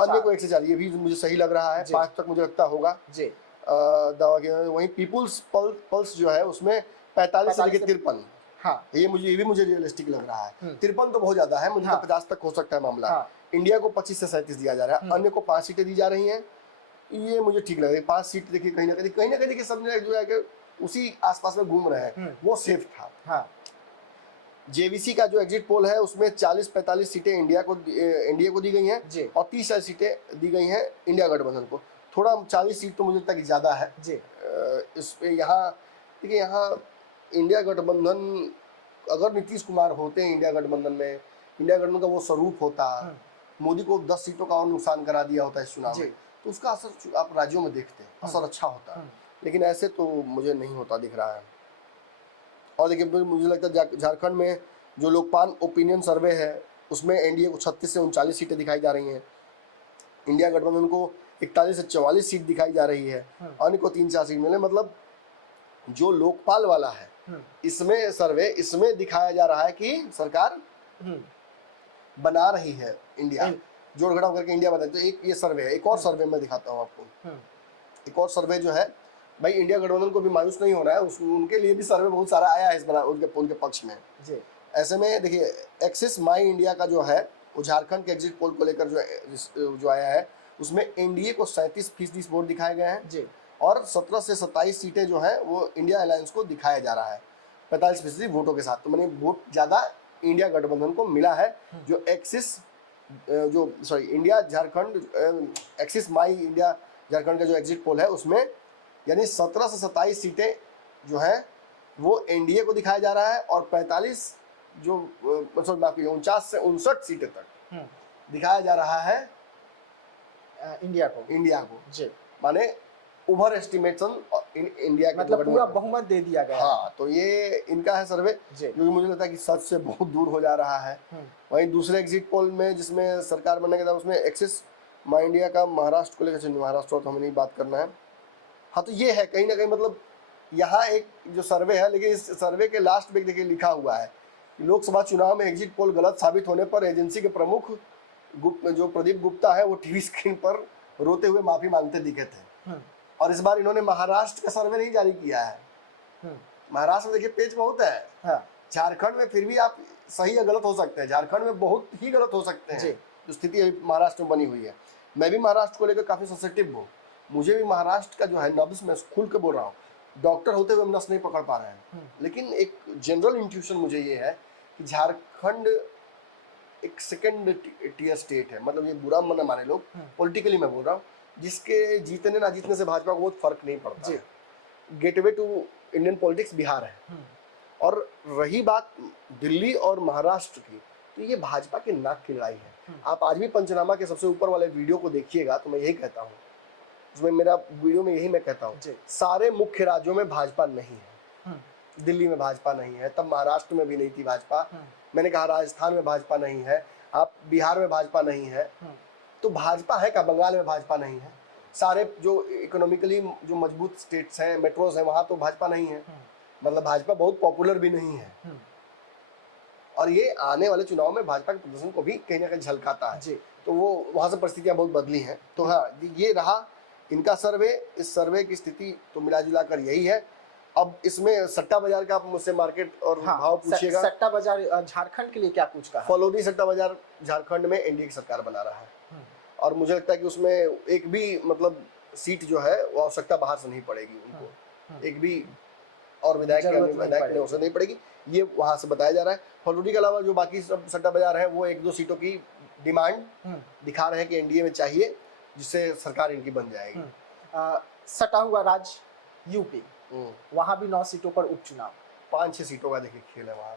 4, ये भी मुझे सही लग रहा है। 5 तक मुझे लगता होगा जी दावा किया। वहीं पीपुल्स पल्स जो है उसमें 45 से लेकर 53, हाँ ये भी मुझे रियलिस्टिक लग रहा है। 53 तो बहुत ज्यादा है, मुझे 50 तक हो सकता है मामला। इंडिया को 25 से 37 दिया जा रहा है, अन्य को 5 सीटें दी जा रही हैं, ये मुझे ठीक लग रहा है। 5 सीट देखिए कहीं ना कहीं देखिए सब जो है कि उसी आसपास में घूम रहे हैं, वो सेफ था। हाँ। जेवीसी का जो एग्जिट पोल है उसमें 40-45 सीटें एनडीए को दी गई हैं और 30 सीटें दी गई हैं इंडिया गठबंधन को। थोड़ा 40 सीट तो मुझे लगता है कि ज्यादा है जी। इस पे यहाँ देखिए, यहाँ इंडिया गठबंधन अगर नीतीश कुमार होते हैं इंडिया गठबंधन में, इंडिया गठबंधन का वो स्वरूप होता, मोदी को 10 सीटों का और नुकसान करा दिया होता इस चुनाव में, तो उसका असर आप राज्यों में देखते हैं, असर अच्छा होता। लेकिन ऐसे तो मुझे नहीं होता दिख रहा है। और देखिए मुझे लगता है झारखंड में जो लोकपाल ओपिनियन सर्वे है उसमें एनडीए को 36 से 39 सीटें दिखाई जा रही हैं, इंडिया गठबंधन को 41 से 44 सीट दिखाई जा रही है, अन्य को 3-4 सीट मिले। मतलब जो लोकपाल वाला है इसमें सर्वे, इसमें दिखाया जा रहा है कि सरकार बना रही है इंडिया, जोड़ घटाव करके इंडिया बना। तो एक ये सर्वे है। एक और सर्वे मैं दिखाता हूँ आपको। एक और सर्वे जो है, भाई इंडिया गठबंधन को भी मायूस नहीं होना है, उनके लिए भी सर्वे बहुत सारा आया है इस बार उनके पक्ष में जी। ऐसे में देखिए एक्सिस माई इंडिया का जो है वो झारखंड के एग्जिट पोल को लेकर जो आया है उसमें एनडीए को 37% वोट दिखाए गए हैं जी, और 17 से 27 सीटें जो है वो इंडिया अलायंस को दिखाया जा रहा है 45% वोटों के साथ। तो मैंने वोट ज़्यादा इंडिया गठबंधन को मिला है। जो इंडिया झारखंड एक्सिस माई इंडिया झारखंड का जो एग्जिट पोल है उसमें यानी 17 से 27 सीटें जो है वो एनडीए को दिखाया जा रहा है, और 45 जो माफ कीजिए 49 से 59 सीटें तक दिखाया जा रहा है इंडिया को जी। माने ओवर एस्टिमेशन इंडिया, मतलब पूरा बहुमत दे दिया गया। हाँ, तो ये इनका है सर्वे जो मुझे लगता है कि सच से बहुत दूर हो जा रहा है। वहीं दूसरे एग्जिट पोल में जिसमें सरकार बनने के बाद उसमें एक्सिस माई इंडिया का महाराष्ट्र को लेकर, महाराष्ट्र तो हमें नहीं बात करना है। हाँ, तो ये है कहीं ना कहीं, मतलब यहाँ एक जो सर्वे है, लेकिन इस सर्वे के लास्ट में देखिए लिखा हुआ है कि लोकसभा चुनाव में एग्जिट पोल गलत साबित होने पर एजेंसी के प्रमुख जो प्रदीप गुप्ता है वो टीवी स्क्रीन पर रोते हुए माफी मांगते दिखे थे। और इस बार इन्होंने महाराष्ट्र का सर्वे नहीं जारी किया है। महाराष्ट्र में देखिए पेज बहुत है। झारखंड में फिर भी आप सही या गलत हो सकते हैं, झारखंड में बहुत ही गलत हो सकते हैं। जो स्थिति अभी महाराष्ट्र में बनी हुई है, मैं भी महाराष्ट्र को लेकर काफ़ी सेंसिटिव हूँ। मुझे भी महाराष्ट्र का जो है नब्ज, मैं खुल के बोल रहा हूँ, डॉक्टर होते हुए हम नस नहीं पकड़ पा रहे हैं, लेकिन एक जनरल इंट्यूशन मुझे ये है कि झारखंड एक सेकंड टियर स्टेट है। मतलब ये बुरा मन माने लोग, पॉलिटिकली मैं बोल रहा हूँ, जिसके जीतने ना जीतने से भाजपा को बहुत फर्क नहीं पड़ता है। Gateway to Indian politics Bihar है। और रही बात दिल्ली और महाराष्ट्र की, तो ये भाजपा के नाक की लड़ाई है। आप आज भी पंचनामा के सबसे ऊपर वाले वीडियो को देखिएगा तो मैं यही कहता हूँ, उसमें मेरा वीडियो में यही मैं कहता हूँ, सारे मुख्य राज्यों में भाजपा नहीं है। दिल्ली में भाजपा नहीं है, तब महाराष्ट्र में भी नहीं थी भाजपा, मैंने कहा राजस्थान में भाजपा नहीं है, आप बिहार में भाजपा नहीं है, तो भाजपा है क्या? बंगाल में भाजपा नहीं है, सारे जो इकोनॉमिकली जो मजबूत स्टेट्स हैं, मेट्रोज हैं, वहां तो भाजपा नहीं है। मतलब भाजपा बहुत पॉपुलर भी नहीं है। और ये आने वाले चुनाव में भाजपा के प्रदर्शन को भी कहीं ना कहीं झलकाता है। तो वो वहां से परिस्थितियां बहुत बदली हैं। तो हाँ, ये रहा इनका सर्वे। इस सर्वे की स्थिति तो मिला जुला कर यही है। अब इसमें सट्टा बाजार का आप मुझसे मार्केट और भाव पूछिएगा। सट्टा बाजार झारखंड के लिए क्या कुछ कहा? फलौदी सट्टा बाजार झारखंड में एनडीए की सरकार बना रहा है, और मुझे लगता है कि उसमें एक भी मतलब सीट जो है वो आवश्यकता बाहर से नहीं पड़ेगी उनको, एक भी और विधायक की नहीं पड़ेगी, ये वहां से बताया जा रहा है। फलौदी के अलावा जो बाकी सब सट्टा बाजार है वो 1-2 सीटों की डिमांड दिखा रहे हैं कि एनडीए में चाहिए, जिससे सरकार इनकी बन जाएगी। सटा हुआ राज्य यूपी, वहां भी 9 सीटों पर उपचुनाव, 5-6 सीटों का देखिए खेल है वहाँ।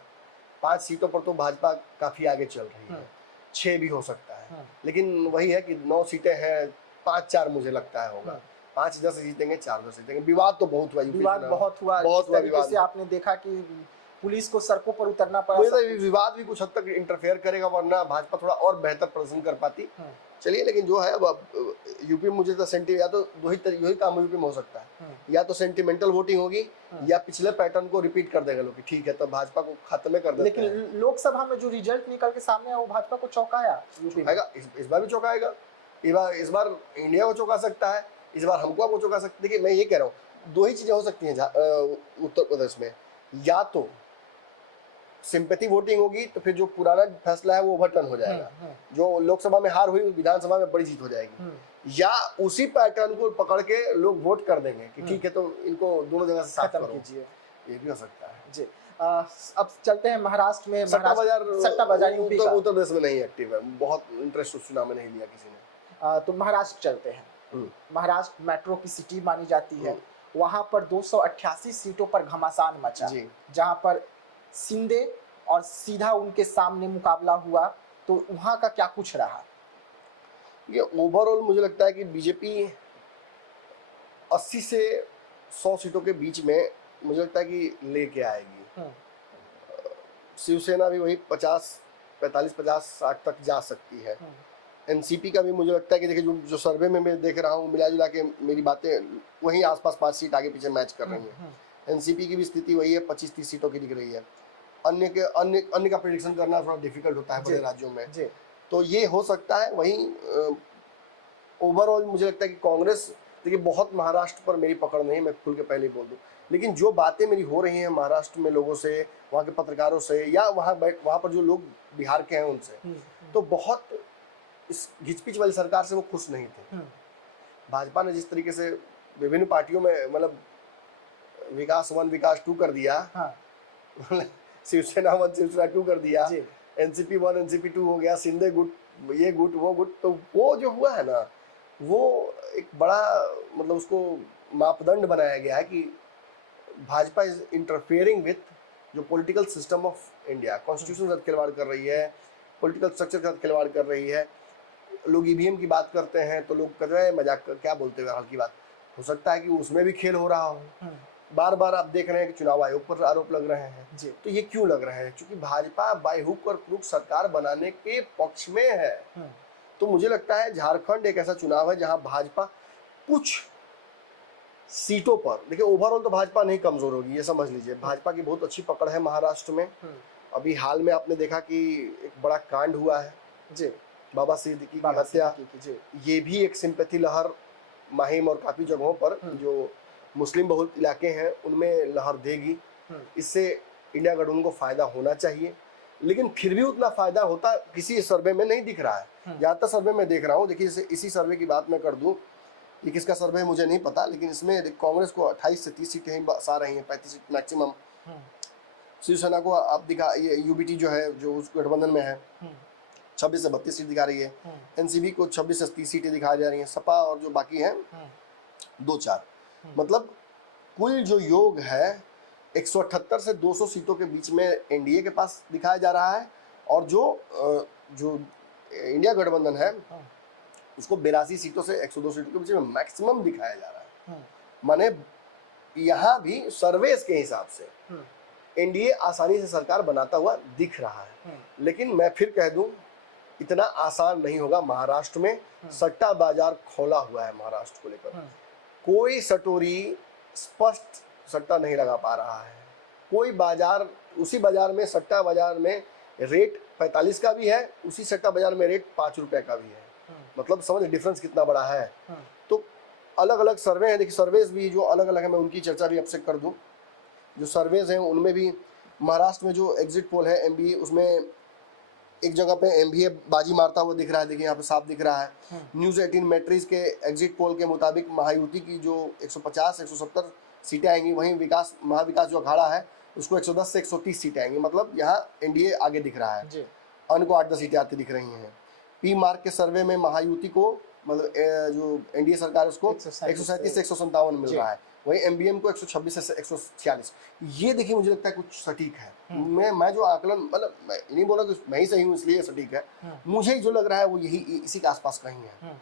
5 सीटों पर तो भाजपा काफी आगे चल रही है, 6 भी हो सकता है, लेकिन वही है कि 9 सीटें हैं, 5-4 मुझे लगता है होगा। 5 इधर से जीतेंगे, 4 उधर से जीतेंगे। विवाद तो बहुत हुआ, विवाद बहुत हुआ, बहुत हुआ विवाद से आपने देखा कि पुलिस को सड़कों पर उतरना पड़ा। विवाद भी कुछ हद तक इंटरफेयर करेगा, वरना भाजपा थोड़ा और बेहतर प्रदर्शन कर पाती। चलिए, लेकिन जो है अब यूपी में मुझे तो या तो यही काम यूपी में हो सकता है, या तो सेंटिमेंटल वोटिंग होगी, या पिछले पैटर्न को रिपीट कर देगा लोग, ठीक है तो भाजपा को खत्म कर देते हैं। लेकिन लोकसभा में जो रिजल्ट निकल के सामने आया वो भाजपा को चौंकाया। इस बार भी चौंकाएगा, इस बार इंडिया को चौंका सकता है, इस बार हमको आपको चौंका सकता है। देखिए, मैं ये कह रहा हूँ 2 ही चीजें हो सकती हैं उत्तर प्रदेश में, या तो सिंपैथी वोटिंग होगी, तो फिर जो पुराना फैसला है वो ओवरटर्न हो जाएगा, जो लोकसभा में हार हुई विधानसभा में बड़ी जीत हो जाएगी, या उसी पैटर्न को पकड़ के लोग वोट कर देंगे कि ठीक है तो इनको दोनों जगह से साफ कीजिए। ये भी हो सकता है जी। अब चलते हैं महाराष्ट्र में। सट्टा बाजार उत्तर प्रदेश में नहीं एक्टिव है, बहुत इंटरेस्ट उस चुनाव में नहीं लिया किसी ने। तो महाराष्ट्र चलते हैं। महाराष्ट्र मेट्रो की सिटी मानी जाती है, वहां पर 288 सीटों पर घमासान मचा, जहां पर शिंदे और सीधा उनके सामने मुकाबला हुआ। तो वहां का क्या कुछ रहा? ये ओवरऑल मुझे लगता है कि बीजेपी 80 से 100 सीटों के बीच में मुझे लगता है कि लेके आएगी। शिवसेना भी वही 45-50-60 तक जा सकती है। एनसीपी का भी मुझे लगता है कि देखिए जो सर्वे में मैं देख रहा हूँ, मिला जुला के मेरी बातें वही आसपास 5 सीट आगे पीछे मैच कर रही हैं। एनसीपी की भी स्थिति वही है, 25-30 सीटों की दिख रही है। अन्य का प्रेडिक्शन करना थोड़ा डिफिकल्ट होता है बड़े राज्यों में, तो ये हो सकता है। वहीं ओवरऑल मुझे लगता है कि कांग्रेस, देखिए बहुत महाराष्ट्र पर मेरी पकड़ नहीं, मैं खुल के पहले बोल दूं, लेकिन जो बातें मेरी हो रही हैं महाराष्ट्र में लोगों से, वहाँ के पत्रकारों से, या वहाँ पर जो लोग बिहार के हैं उनसे, तो बहुत इस घिचपिच वाली सरकार से वो खुश नहीं थे। भाजपा ने जिस तरीके से विभिन्न पार्टियों में मतलब विकास 1 विकास 2 कर दिया, शिवसेना 1 शिवसेना 2 कर दिया, एनसीपी 1 एनसीपी 2 हो गया, शिंदे गुट, ये गुट वो गुट, तो वो जो हुआ है ना, वो एक बड़ा मतलब उसको मापदंड बनाया गया है कि भाजपा इज इंटरफेयरिंग विथ जो political system of India, constitution के साथ खिलवाड़ कर रही है, पॉलिटिकल स्ट्रक्चर के साथ खिलवाड़ कर रही है। लोग ईवीएम की बात करते हैं तो लोग कहते हैं मजाक क्या बोलते हुए हल्की बात, हो सकता है कि उसमें भी खेल हो रहा हो। बार बार आप देख रहे हैं कि चुनाव आयोग पर आरोप लग रहे हैं जी, तो ये क्यों लग रहे हैं? क्योंकि भाजपा बाय हुक और क्रुक सरकार बनाने के पक्ष में है। तो मुझे लगता है झारखंड एक ऐसा चुनाव है जहां भाजपा कुछ सीटों पर, देखिए ओवरऑल तो भाजपा नहीं कमजोर होगी, ये समझ लीजिए। भाजपा की बहुत अच्छी पकड़ है महाराष्ट्र में। अभी हाल में आपने देखा कि एक बड़ा कांड हुआ है जी, बाबा सिद्दीकी की हत्या, ये भी एक सिंपैथी लहर माहिम और काफी जगहों पर जो मुस्लिम बहुल इलाके हैं उनमें लहर देगी। इससे इंडिया गठबंधन को फायदा होना चाहिए, लेकिन फिर भी उतना फायदा होता किसी सर्वे में नहीं दिख रहा है। ज्यादातर सर्वे में देख रहा हूँ, देखिए इसी सर्वे की बात मैं कर दूं, ये किसका सर्वे है मुझे नहीं पता, लेकिन इसमें कांग्रेस को 28 से 30 सीटें ही बस आ रही हैं, 35 सीट मैक्सिमम। शिवसेना को आप दिखा, ये यूबीटी जो है जो उस गठबंधन में है 26 से 32 सीट दिखा रही है। एनसीबी को 26 से 30 सीटें दिखाई जा रही हैं। सपा और जो बाकी हैं 2-4, मतलब कुल जो योग है 178 से 200 सीटों के बीच में एनडीए के पास दिखाया जा रहा है, और जो इंडिया गठबंधन है उसको 82 सीटों से 102 सीटों के बीच में मैक्सिमम दिखाया जा रहा है। माने यहाँ भी सर्वेस के हिसाब से एनडीए आसानी से सरकार बनाता हुआ दिख रहा है। लेकिन मैं फिर कह दूं, इतना आसान नहीं होगा। महाराष्ट्र में सट्टा बाजार खोला हुआ है। महाराष्ट्र को लेकर कोई सटोरी स्पष्ट सट्टा नहीं लगा पा रहा है। कोई बाजार, उसी बाजार में, सट्टा बाजार में रेट 45 का भी है, उसी सट्टा बाजार में रेट 5 रुपए का भी है। मतलब समझ डिफरेंस कितना बड़ा है। तो अलग अलग सर्वे हैं, देखिए सर्वेज भी जो अलग अलग है, मैं उनकी चर्चा भी आपसे कर दूं। जो सर्वेज हैं उनमें भी महाराष्ट्र में जो एग्जिट पोल है एमबीए, उसमें एक जगह पे एमबीए बाजी मारता हुआ दिख रहा है। देखिए यहाँ पे साफ दिख रहा है। न्यूज़ 18 मैट्रिक्स के एग्जिट पोल के मुताबिक महायुति की जो 150-170 सीटें आएंगी, वहीं महाविकास जो अखाड़ा है उसको 110 से 130 सीटें आएंगी। मतलब यहाँ एनडीए आगे दिख रहा है। अन्य को 8-10 सीटें आती दिख रही हैं। पी मार्क के सर्वे में महायुति को, मतलब जो एनडीए सरकार है उसको 137 से 157 मिल रहा है। वही एमबीएम को 126 से 146। ये देखिए मुझे लगता है कुछ सटीक है। मैं जो आकलन, मतलब मैं नहीं बोला कि मैं ही सही हूँ इसलिए सटीक है, मुझे जो लग रहा है वो यही इसी के आसपास कहीं है।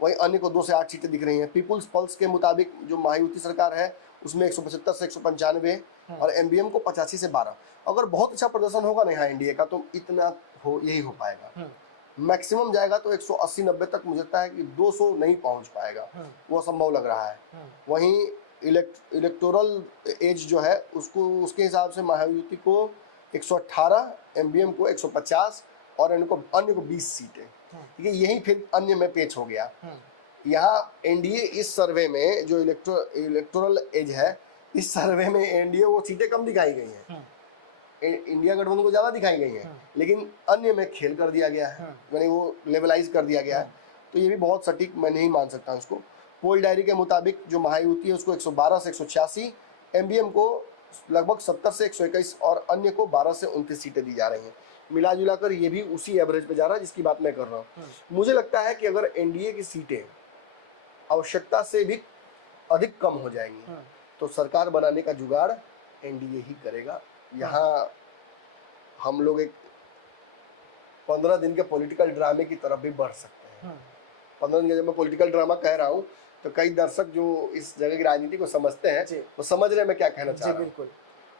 वही अन्य को 2 से 8 सीटें दिख रही हैं। पीपुल्स पल्स के मुताबिक जो महायुति सरकार है उसमें 175 से 195 और एमबीएम को 85 से 12। अगर बहुत अच्छा प्रदर्शन होगा ना यहाँ एनडीए का तो इतना यही हो पाएगा। मैक्सिमम जाएगा तो 180-90 तक। मुझे लगता है कि 200 नहीं पहुंच पाएगा, वो असंभव लग रहा है। वहीं इलेक्टोरल एज जो है उसके हिसाब से महायुति को 118, एमबीएम को 150 और अन्य को 20 सीटें। ठीक है, यही फिर अन्य में पेच हो गया। यहाँ एनडीए इस सर्वे में जो इलेक्टोरल एज है, इस सर्वे में एनडीए वो सीटें कम दिखाई गई हैं, इंडिया गठबंधन को ज्यादा दिखाई गई हैं, लेकिन अन्य में खेल कर दिया गया है, यानी वो लेवलाइज कर दिया गया है। तो ये भी बहुत सटीक मैं नहीं मान सकता उसको। पोल डायरी के मुताबिक जो महायुति है उसको 112 से 186, एमबीएम को लगभग 70 से 121 और अन्य को 12 से 29 सीटें दी जा रही हैं। मिला जुला कर ये भी उसी एवरेज पे जा रहा है जिसकी बात मैं कर रहा हूँ। मुझे लगता है कि अगर एनडीए की सीटें आवश्यकता से भी अधिक कम हो जाएंगी तो सरकार बनाने का जुगाड़ एनडीए ही करेगा। यहाँ हम लोग एक 15 दिन के पॉलिटिकल ड्रामे की तरफ भी बढ़ सकते हैं। 15 दिन के, जब मैं पॉलिटिकल ड्रामा कह रहा हूँ तो कई दर्शक जो इस जगह की राजनीति को समझते हैं वो समझ रहे हैं मैं क्या कहना चाह रहा हूँ। बिल्कुल,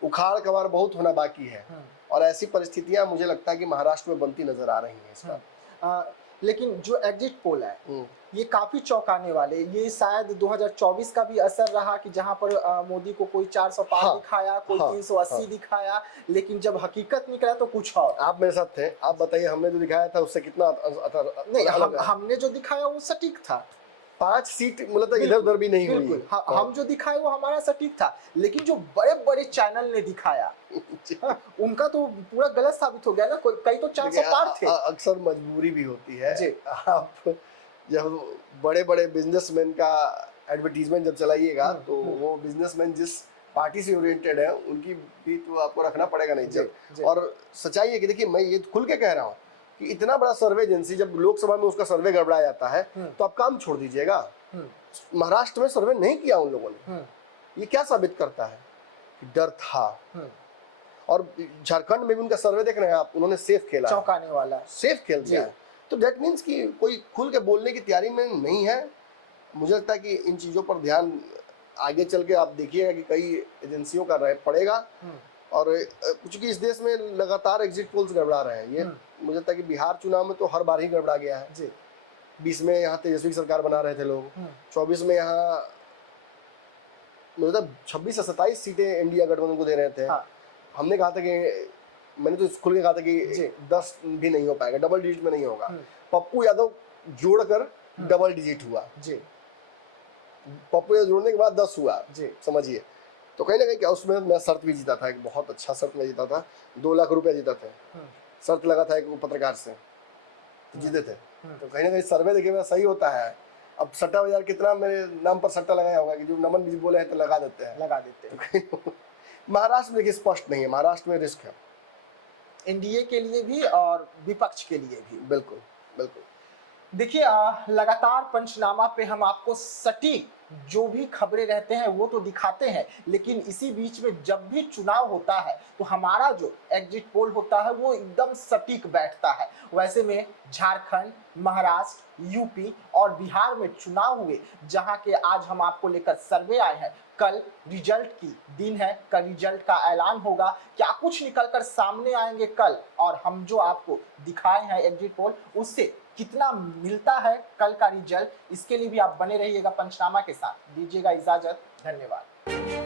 उखाड़ कवाड़ बहुत होना बाकी है और ऐसी परिस्थितियां मुझे लगता है कि महाराष्ट्र में बनती नजर आ रही हैं इसका। लेकिन जो एग्जिट पोल है ये काफी चौंकाने वाले, ये शायद 2024 का भी असर रहा कि जहां पर मोदी को कोई 400 पार दिखाया, कोई 380 दिखाया, लेकिन जब हकीकत निकला तो कुछ और। आप मेरे साथ थे, आप बताइए हमने जो दिखाया था उससे कितना नहीं, हमने जो दिखाया वो सटीक था। 5 सीट मतलब इधर उधर भी नहीं हुई। हम जो दिखाए वो हमारा सटीक था, लेकिन जो बड़े बड़े चैनल ने दिखाया उनका तो पूरा गलत साबित हो गया ना। कई तो 400 पार थे। अक्सर मजबूरी भी होती है। आप जब बड़े बड़े बिजनेसमैन का एडवर्टीजमेंट जब चलाइएगा तो वो बिजनेसमैन जिस पार्टी से ओरिएंटेड है उनकी भी तो आपको रखना पड़ेगा नहीं जब। और सच्चाई है कि देखिए मैं ये खुल के कह रहा हूँ कि इतना बड़ा सर्वे एजेंसी जब लोकसभा में उसका सर्वे गड़बड़ा जाता है तो आप काम छोड़ दीजिएगा। महाराष्ट्र में सर्वे नहीं किया उन लोगों ने, ये क्या साबित करता है? डर था। और झारखंड में भी उनका सर्वे देख रहे हैं आप, उन्होंने सेफ खेला, चौंकाने वाला सेफ खेल दिया। तो दैट मीन्स कि कोई खुल के बोलने की तैयारी में नहीं है। मुझे लगता है कि इन चीजों पर ध्यान आगे चल के आप देखिएगा कि कई एजेंसियों का पड़ेगा। और चूंकि इस देश में लगातार एग्जिट पोल्स गड़बड़ा रहे हैं, ये मुझे लगता है कि बिहार चुनाव में तो हर बार ही गड़बड़ा गया है। 20 में यहाँ तेजस्वी सरकार बना रहे थे लोग, 24 में यहाँ मतलब 26 से 27 सीटें इंडिया गठबंधन को दे रहे थे। हमने कहा था कि, मैंने तो खुल के कहा था कि 10 भी नहीं हो पाएगा, डबल डिजिट में नहीं होगा। पप्पू यादव जोड़कर डबल डिजिट हुआ। पप्पू यादव जोड़ने के बाद 10 हुआ, समझिए। तो कहीं ना कहीं क्या उसमें मैं शर्त भी जीता था, एक बहुत अच्छा शर्त में जीता था, 2 लाख रुपया जीता था। शर्त लगा था एक पत्रकार से, तो जीते थे। तो कहीं ना कहीं सर्वे देखिए मेरा सही होता है। अब सट्टा बाजार कितना मेरे नाम पर सट्टा लगाया होगा कि जो नमन जी बोले हैं तो लगा देते हैं। महाराष्ट्र में देखिए स्पष्ट नहीं है, महाराष्ट्र में रिस्क है, एनडीए के लिए भी और विपक्ष के लिए भी। बिल्कुल बिल्कुल। देखिए लगातार पंचनामा पे हम आपको सटीक जो भी खबरें रहते हैं वो तो दिखाते हैं, लेकिन इसी बीच में जब भी चुनाव होता है तो हमारा जो एग्जिट पोल होता है वो एकदम सटीक बैठता है। वैसे में झारखंड, महाराष्ट्र, यूपी और बिहार में चुनाव हुए, जहां के आज हम आपको लेकर सर्वे आए हैं। कल रिजल्ट की दिन है, कल रिजल्ट का ऐलान होगा, क्या कुछ निकलकर सामने आएंगे कल, और हम जो आपको दिखाए हैं एग्जिट पोल उससे कितना मिलता है कल का रिजल्ट, इसके लिए भी आप बने रहिएगा पंचनामा के साथ। दीजिएगा इजाजत, धन्यवाद।